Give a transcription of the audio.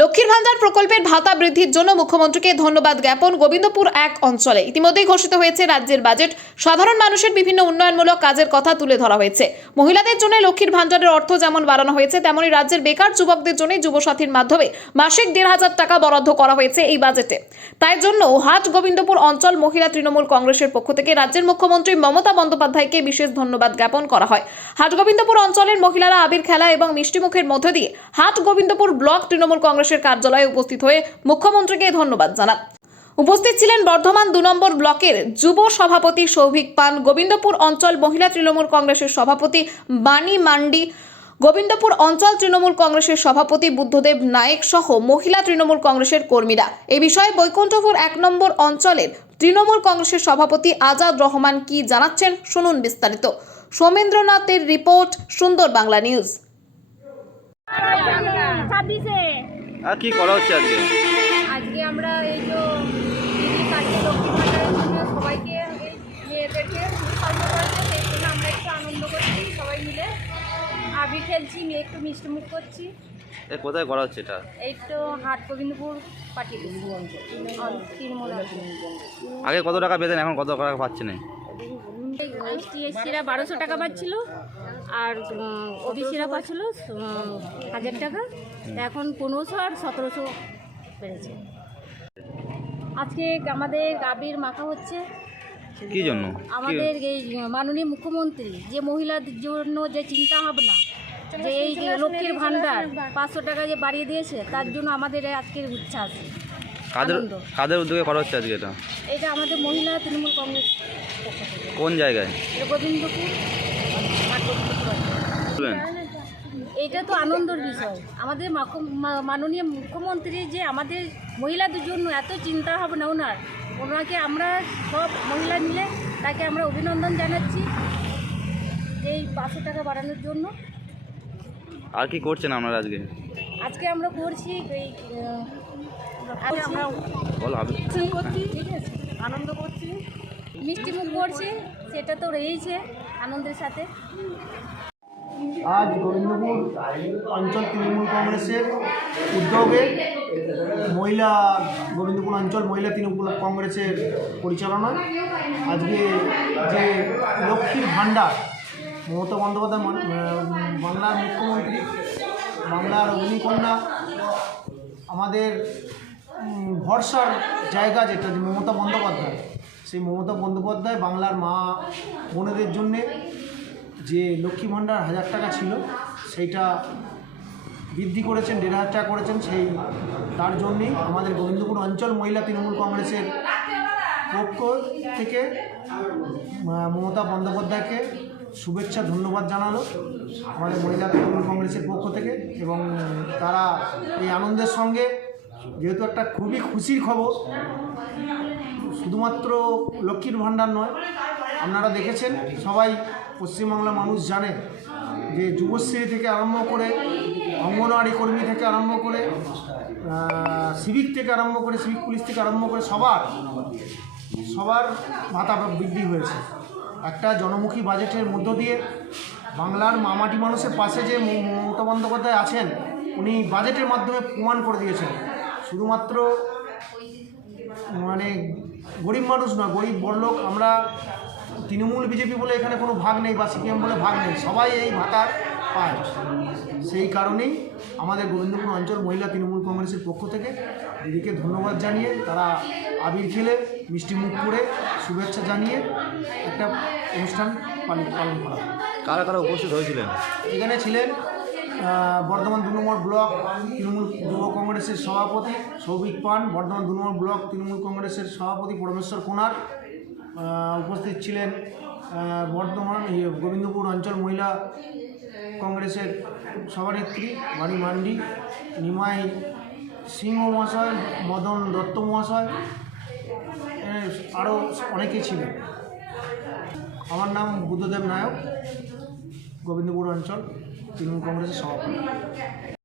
লক্ষ্মীর ভান্ডার প্রকল্পের ভাতা বৃদ্ধির জন্য মুখ্যমন্ত্রীকে ধন্যবাদ জ্ঞাপন গোবিন্দপুর এক অঞ্চলে। ইতিমধ্যেই ঘোষিত হয়েছে রাজ্যের বাজেট। সাধারণ মানুষের বিভিন্ন উন্নয়নমূলক কাজের কথা তুলে ধরা হয়েছে। মহিলাদের জন্য লক্ষ্মীর ভান্ডারের অর্থ যেমন বাড়ানো হয়েছে, তেমনি রাজ্যের বেকার যুবকদের জন্য যুবসাথীর মাধ্যমে মাসিক ১,৫০০ টাকা বরাদ্দ করা হয়েছে এই বাজেটে। তাই জন্য হাট গোবিন্দপুর অঞ্চল মহিলা তৃণমূল কংগ্রেসের পক্ষ থেকে রাজ্যের মুখ্যমন্ত্রী মমতা বন্দ্যোপাধ্যায়কে বিশেষ ধন্যবাদ জ্ঞাপন করা হয়। হাট গোবিন্দপুর অঞ্চলের মহিলারা আবির খেলা এবং মিষ্টিমুখের মধ্য দিয়ে হাট গোবিন্দপুর ব্লক তৃণমূল কংগ্রেসের কার্যালয়ে উপস্থিত হয়ে মুখ্যমন্ত্রীকে ধন্যবাদ জানান। উপস্থিত ছিলেন বর্ধমান ২ নম্বর ব্লকের যুব সভাপতি সৌভিক পান, গোবিন্দপুর অঞ্চল মহিলা তৃণমূল কংগ্রেসের সভাপতি বাণী মান্ডি, গোবিন্দপুর অঞ্চল তৃণমূল কংগ্রেসের সভাপতি বুদ্ধদেব নায়েক সহ মহিলা তৃণমূল কংগ্রেসের কর্মীরা। এ বিষয়ে বৈকুণ্ঠপুর ১ নম্বর অঞ্চলের তৃণমূল কংগ্রেসের সভাপতি আজাদ রহমান কি জানাচ্ছেন শুনুন বিস্তারিত। সোমেন্দ্রনাথের রিপোর্ট, সুন্দর বাংলা নিউজ। আর কি করা হচ্ছে আজকে? আজকে আমরা এই যে দিদি কাজে লক্ষ্মী ভান্ডারের জন্য সবাইকে মেয়েদেরকে উৎসাহিত করেছে, সেই জন্য আমরা একটু আনন্দ করছি, সবাই মিলে আবির খেলছি, মেয়ে একটু মিষ্টিমুখ করছি। কোথায় করা হচ্ছে এটা? এই তো হাট গোবিন্দপুর পার্টি তৃণমূল। আগে কত টাকা পেতেন, এখন কত টাকা পাচ্ছেন? এসটিরা ১২০০ টাকা পাচ্ছিল আর ওবিসিরা পাচ্ছিল ১,০০০ টাকা, এখন ১৫০০ আর ১৭০০ বেড়েছে। আজকে আমাদের আবির মাখা হচ্ছে কি জন্য? আমাদের এই মাননীয় মুখ্যমন্ত্রী যে মহিলাদের জন্য যে চিন্তা ভাবনা, যে এই লক্ষ্মীর ভান্ডার ৫০০ টাকা যে বাড়িয়ে দিয়েছে, তার জন্য আমাদের আজকের উচ্ছ্বাস। কাদের উদ্যোগে করা হচ্ছে আজকে এটা? এটা আমাদের মহিলা তৃণমূল কংগ্রেস। কোন জায়গায়? গোবিন্দপুর। এটা তো আনন্দের বিষয়। আমাদের মাননীয় মুখ্যমন্ত্রী যে আমাদের মহিলাদের জন্য এত চিন্তা ভাবনা ওনাকে আমরা সব মহিলা মিলে তাকে আমরা অভিনন্দন জানাচ্ছি এই ৫০০ টাকা বাড়ানোর জন্য। আর কি করছেন আপনারা আজকে? আজকে আমরা করছি এই আমরা ঠিক আছে, আনন্দ করছি, মিষ্টিমুখ করছি, সেটা তো রয়েছে আনন্দের সাথে। আজ গোবিন্দপুর অঞ্চল তৃণমূল কংগ্রেসের উদ্যোগে গোবিন্দপুর অঞ্চল মহিলা তৃণমূল কংগ্রেসের পরিচালনায় আজকে যে লক্ষ্মীর ভান্ডার মমতা বন্দ্যোপাধ্যায় বাংলার মুখ্যমন্ত্রী, বাংলার অগ্নিকন্যা, আমাদের ভরসার জায়গা যেটা মমতা বন্দ্যোপাধ্যায়, সেই মমতা বন্দ্যোপাধ্যায় বাংলার মা বোনেদের জন্যে যে লক্ষ্মী ভান্ডার ১,০০০ টাকা ছিল সেইটা বৃদ্ধি করেছেন, ১,৫০০ টাকা করেছেন। তার জন্যেই আমাদের গোবিন্দপুর অঞ্চল মহিলা তৃণমূল কংগ্রেসের পক্ষ থেকে মমতা বন্দ্যোপাধ্যায়কে শুভেচ্ছা ধন্যবাদ জানালো আমাদের মহিলা তৃণমূল কংগ্রেসের পক্ষ থেকে। এবং তারা এই আনন্দের সঙ্গে, যেহেতু একটা খুবই খুশির খবর, শুধুমাত্র লক্ষ্মীর ভান্ডার নয়, আপনারা দেখেছেন, সবাই পশ্চিমবাংলার মানুষ জানে যে যুবশ্রী থেকে আরম্ভ করে, অঙ্গনওয়াড়ি কর্মী থেকে আরম্ভ করে, সিভিক থেকে আরম্ভ করে, সিভিক পুলিশ থেকে আরম্ভ করে সবার ভাতা বৃদ্ধি হয়েছে। একটা জনমুখী বাজেটের মধ্য দিয়ে বাংলার মামাটি মানুষের পাশে যে মমতা বন্দ্যোপাধ্যায় আছেন, উনি বাজেটের মাধ্যমে প্রমাণ করে দিয়েছেন শুধুমাত্র গরিব মানুষ নয়, গরিব বড়লোক, আমরা তৃণমূল বিজেপি বলে এখানে কোনো ভাগ নেই, বা সিপিএম বলে ভাগ নেই, সবাই এই ভাতার পায়। সেই কারণেই আমাদের গোবিন্দপুর অঞ্চল মহিলা তৃণমূল কংগ্রেসের পক্ষ থেকে দিদিকে ধন্যবাদ জানিয়ে, তারা আবির খেলে মিষ্টিমুখ করে শুভেচ্ছা জানিয়ে একটা অনুষ্ঠান পালন করা। কারা কারা উপস্থিত হয়েছিলেন? এখানে ছিলেন বর্ধমান ২ নম্বর ব্লক তৃণমূল যুব কংগ্রেসের সভাপতি সৌভিক পান, বর্ধমান ২ নম্বর ব্লক তৃণমূল কংগ্রেসের সভাপতি পরমেশ্বর কোনার, উপস্থিত ছিলেন বর্ধমান গোবিন্দপুর অঞ্চল মহিলা কংগ্রেসের সভানেত্রী বাণী মান্ডি, নিমাই সিংহ মহাশয়, মদন দত্ত মহাশয়, আরও অনেকেই ছিলেন। আমার নাম বুদ্ধদেব নায়ক, গোবিন্দপুর অঞ্চল তৃণমূল কংগ্রেসের সভাপতি।